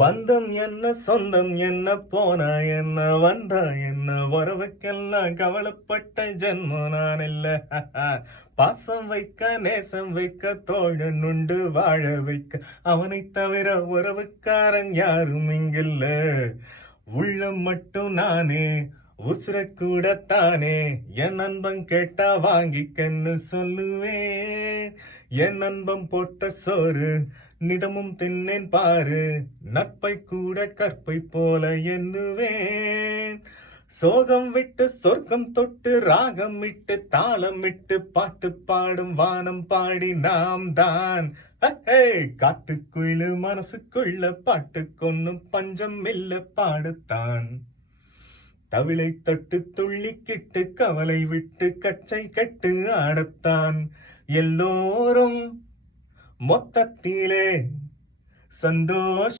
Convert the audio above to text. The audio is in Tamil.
பந்தம் என்ன சொந்தம் என்ன போனா என்ன வந்தா என்ன உறவுக்கெல்லாம் கவலைப்பட்ட ஜென்மம் நான் இல்ல. பாசம் வைக்க நேசம் வைக்க தோழன் உண்டு வாழ வைக்க அவனை தவிர உறவுக்காரன் யாரும் இங்கில்ல. உள்ளம் மட்டும் நானே உசுர கூட தானே என் நண்பன் கேட்டா வாங்கிக்கன்னு சொல்லுவேன். என் நண்பன் போட்ட சோறு நிதமும் தின்னேன் பாரு, நட்பை கூட கற்பை போல எண்ணுவேன். சோகம் விட்டு சொர்க்கம் தொட்டு ராகம் விட்டு தாளம் விட்டு பாட்டு பாடும் வானம் பாடி நாம் தான். காட்டுக்குயிலு மனசுக்குள்ள பாட்டு கொன்னும் பஞ்சம் இல்ல பாடுத்தான். தவிளை தொட்டு துள்ளிக்கிட்டு கவலை விட்டு கச்சை கட்டு ஆடத்தான். எல்லோரும் மொத்தத்திலே சந்தோஷ